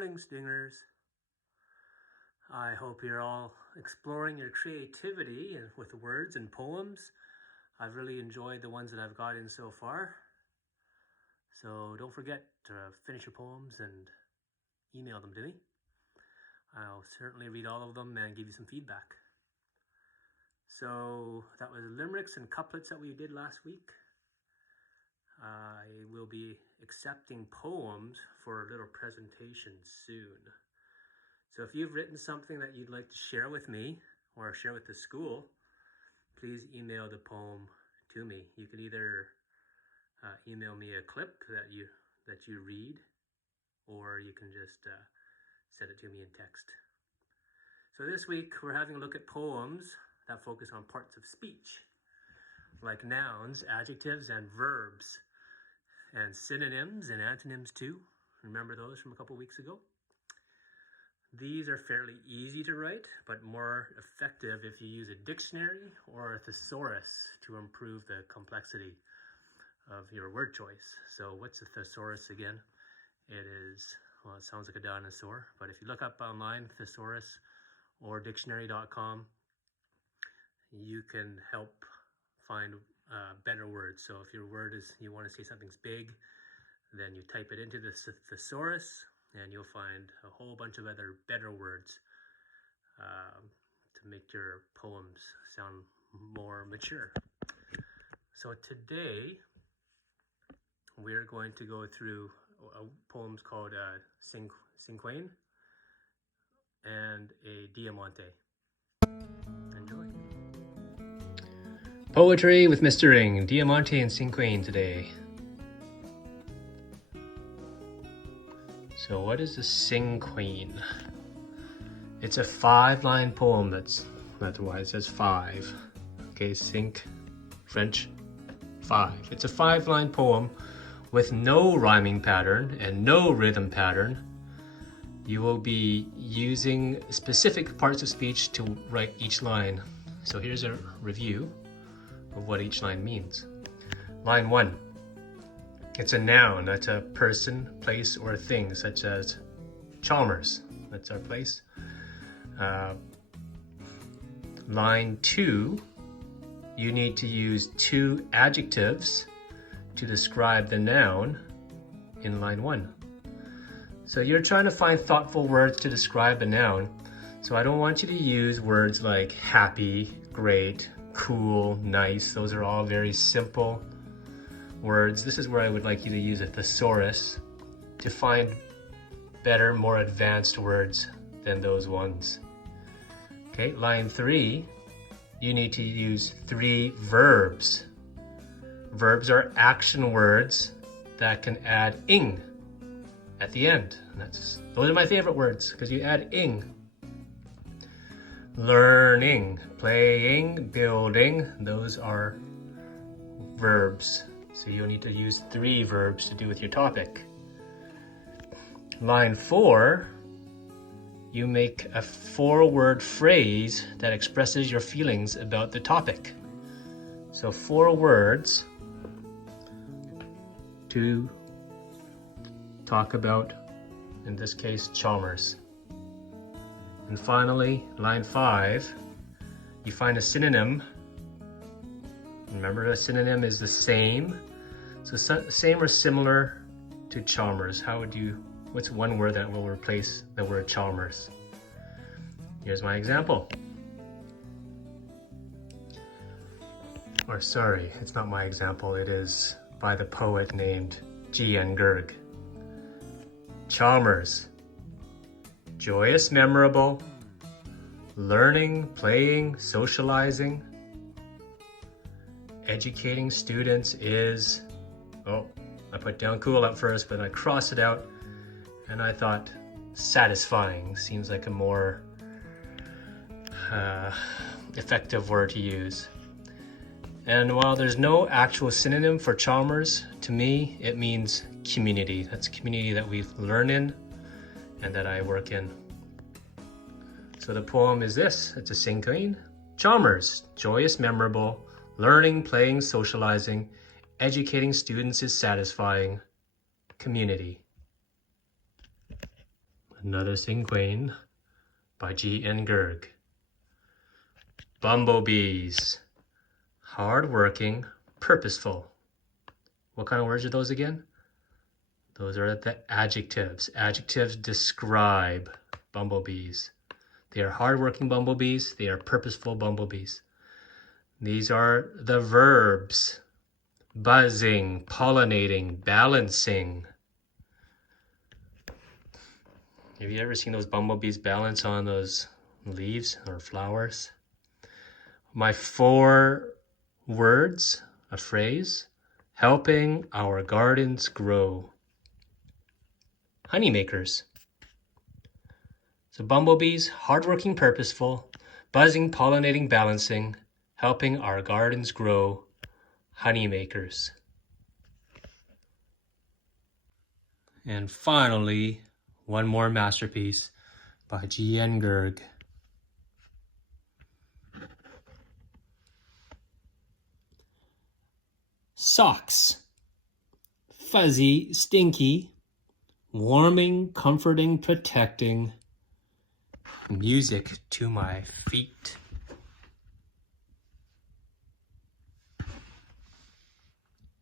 morning, stingers. I hope you're all exploring your creativity with words and poems. I've really enjoyed the ones that I've got in so far. So don't forget to finish your poems and email them to me. I'll certainly read all of them and give you some feedback. So that was limericks and couplets that we did last week. I will be accepting poems for a little presentation soon. So if you've written something that you'd like to share with me or share with the school, please email the poem to me. You can either email me a clip that you read, or you can just send it to me in text. So this week we're having a look at poems that focus on parts of speech, like nouns, adjectives, and verbs, and synonyms and antonyms too. Remember those from a couple weeks ago? These are fairly easy to write, but more effective if you use a dictionary or a thesaurus to improve the complexity of your word choice. So what's a thesaurus again? It sounds like a dinosaur, but if you look up online, thesaurus or dictionary.com, you can help find better words. So if your word is, you want to say something's big, then you type it into the thesaurus, and you'll find a whole bunch of other better words to make your poems sound more mature. So today we're going to go through poems called Cinquain and a Diamante. Enjoy. Poetry with Mr. Ring, Diamante and Cinquain today. So what is a Cinquain? It's a 5-line poem. That's why it says 5. Okay, cinq, French, 5. It's a 5-line poem with no rhyming pattern and no rhythm pattern. You will be using specific parts of speech to write each line. So here's a review of what each line means. Line 1. It's a noun. That's a person, place, or thing, such as Chalmers. That's our place. Line 2, you need to use 2 adjectives to describe the noun in line 1. So you're trying to find thoughtful words to describe a noun. So I don't want you to use words like happy, great, cool, nice. Those are all very simple words. This is where I would like you to use a thesaurus to find better, more advanced words than those ones. Okay, line 3, you need to use 3 verbs. Verbs are action words that can add ing at the end. And those are my favorite words because you add ing. Learning, playing, building, those are verbs. So you'll need to use 3 verbs to do with your topic. Line 4, you make a 4-word phrase that expresses your feelings about the topic. So 4 words to talk about, in this case, Chalmers. And finally, line 5, you find a synonym. Remember, a synonym is the same. So same or similar to Chalmers. What's one word that will replace the word Chalmers? Here's my example. Or sorry, it's not my example. It is by the poet named G.N. Gerg. Chalmers. Joyous, memorable, learning, playing, socializing. Educating students is, I put down cool at first, but I crossed it out and I thought satisfying seems like a more effective word to use. And while there's no actual synonym for Chalmers, to me it means community. That's a community that we learn in and that I work in. So the poem is this. It's a Cinquain. Chalmers, joyous, memorable, learning, playing, socializing, educating students is satisfying, community. Another Cinquain by G.N. Gerg. Bumblebees. Hardworking, purposeful. What kind of words are those again? Those are the adjectives. Adjectives describe bumblebees. They are hardworking bumblebees. They are purposeful bumblebees. These are the verbs. Buzzing, pollinating, balancing. Have you ever seen those bumblebees balance on those leaves or flowers? My 4 words, a phrase, helping our gardens grow. Honeymakers. So bumblebees, hardworking, purposeful, buzzing, pollinating, balancing, helping our gardens grow. Honeymakers. And finally, one more masterpiece by G.N. Gerg. Socks. Fuzzy, stinky, warming, comforting, protecting. Music to my feet.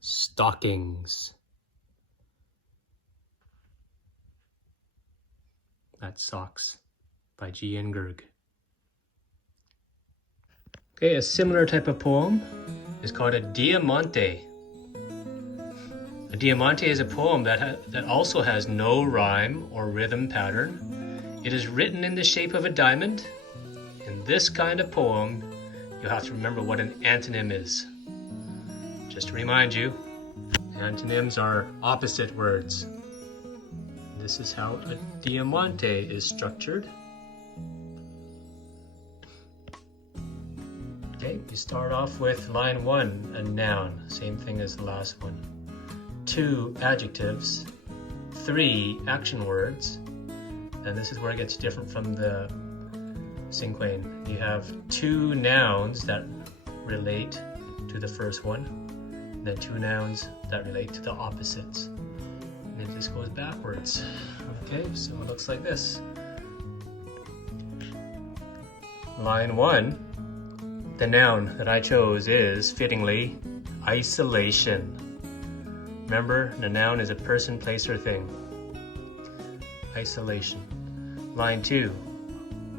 Stockings. That's Socks by G.N. Gerg. Okay, a similar type of poem is called a Diamante. A Diamante is a poem that also has no rhyme or rhythm pattern. It is written in the shape of a diamond. In this kind of poem, you have to remember what an antonym is. Just to remind you, antonyms are opposite words. This is how a Diamante is structured. Okay, you start off with line 1, a noun, same thing as the last one. 2 adjectives, 3 action words, and this is where it gets different from the Cinquain. You have 2 nouns that relate to the first one, and then 2 nouns that relate to the opposites. And it just goes backwards. Okay, so it looks like this. Line 1, the noun that I chose is, fittingly, isolation. Remember, the noun is a person, place, or thing. Isolation. Line 2,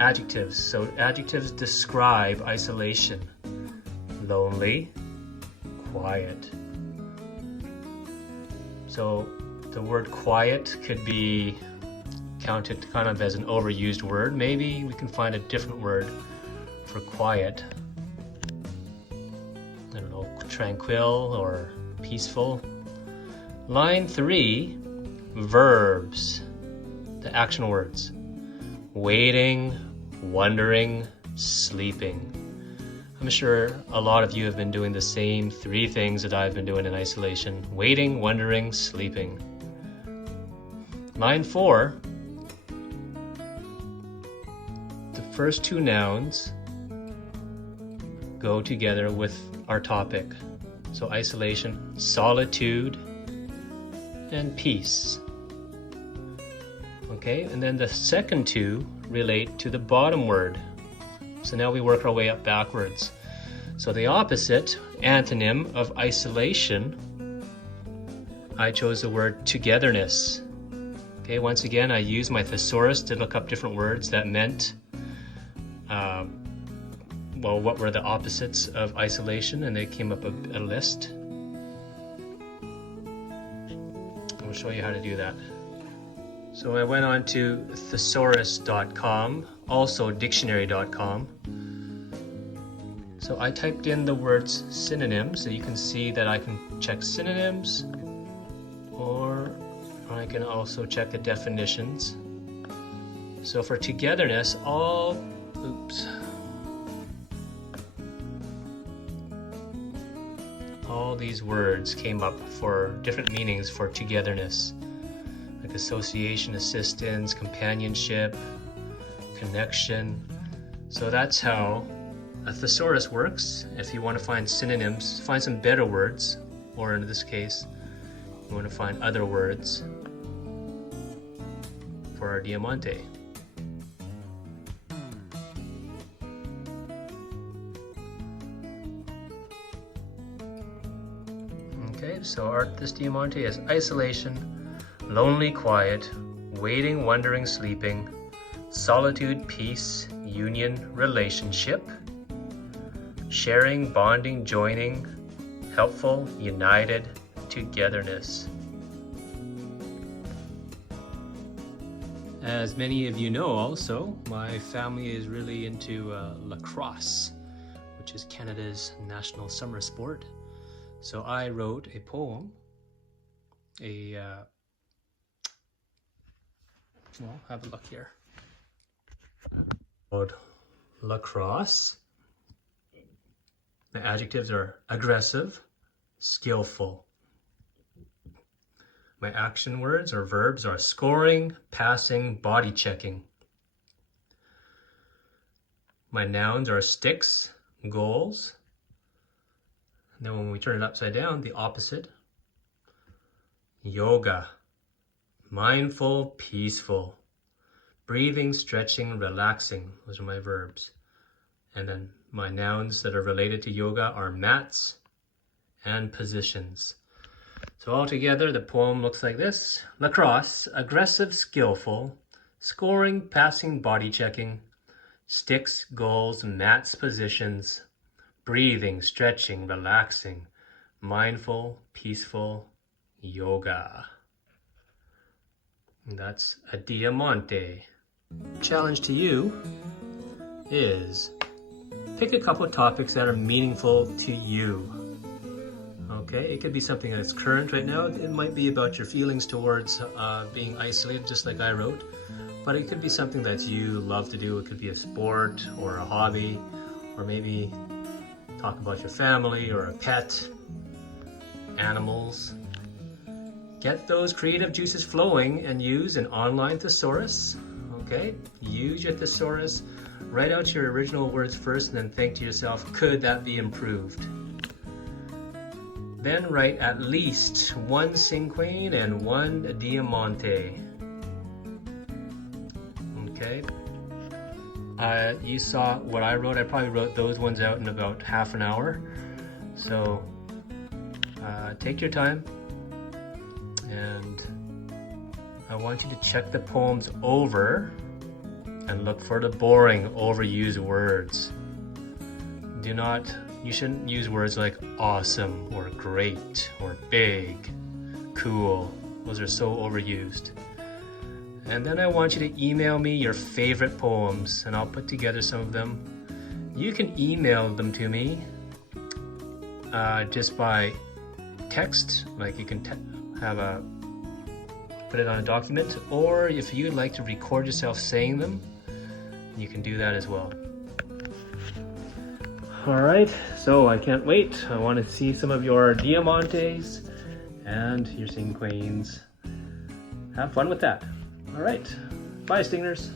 adjectives. So adjectives describe isolation. Lonely, quiet. So the word quiet could be counted kind of as an overused word. Maybe we can find a different word for quiet. I don't know, tranquil or peaceful. Line 3, verbs, the action words. Waiting, wondering, sleeping. I'm sure a lot of you have been doing the same 3 things that I've been doing in isolation. Waiting, wondering, sleeping. Line 4, the first 2 nouns go together with our topic. So isolation, solitude, and peace. Okay, and then the second 2 relate to the bottom word. So now we work our way up backwards. So the opposite, antonym of isolation, I chose the word togetherness. Okay, once again, I used my thesaurus to look up different words that meant, well, what were the opposites of isolation, and they came up a list. I'll show you how to do that. So I went on to thesaurus.com, also dictionary.com. So I typed in the words synonyms, so you can see that I can check synonyms, or I can also check the definitions. So for togetherness, all these words came up for different meanings for togetherness, like association, assistance, companionship, connection. So that's how a thesaurus works. If you want to find synonyms, find some better words, or in this case, you want to find other words for our Diamante. Okay, so this Diamante is isolation, lonely quiet, waiting, wondering, sleeping, solitude, peace, union, relationship, sharing, bonding, joining, helpful, united, togetherness. As many of you know also, my family is really into lacrosse, which is Canada's national summer sport. So I wrote a poem, well, have a look here. Called Lacrosse. The adjectives are aggressive, skillful. My action words or verbs are scoring, passing, body checking. My nouns are sticks, goals. And then when we turn it upside down, the opposite. Yoga, mindful, peaceful. Breathing, stretching, relaxing. Those are my verbs. And then my nouns that are related to yoga are mats and positions. So altogether, the poem looks like this. Lacrosse, aggressive, skillful, scoring, passing, body checking, sticks, goals, mats, positions, breathing, stretching, relaxing, mindful, peaceful, yoga. And that's a Diamante. Challenge to you is pick a couple of topics that are meaningful to you. Okay, it could be something that's current right now. It might be about your feelings towards being isolated, just like I wrote. But it could be something that you love to do. It could be a sport or a hobby, or maybe talk about your family or a pet, animals. Get those creative juices flowing and use an online thesaurus. Okay, use your thesaurus. Write out your original words first and then think to yourself, could that be improved? Then write at least one Cinquain and one Diamante. Okay. You saw what I wrote. I probably wrote those ones out in about half an hour. So take your time, and I want you to check the poems over and look for the boring, overused words. You shouldn't use words like awesome or great or big, cool. Those are so overused. And then I want you to email me your favorite poems, and I'll put together some of them. You can email them to me just by text, like you can put it on a document, or if you'd like to record yourself saying them, you can do that as well. All right, so I can't wait. I want to see some of your Diamantes and your Cinquains. Have fun with that. All right, bye, Stingers.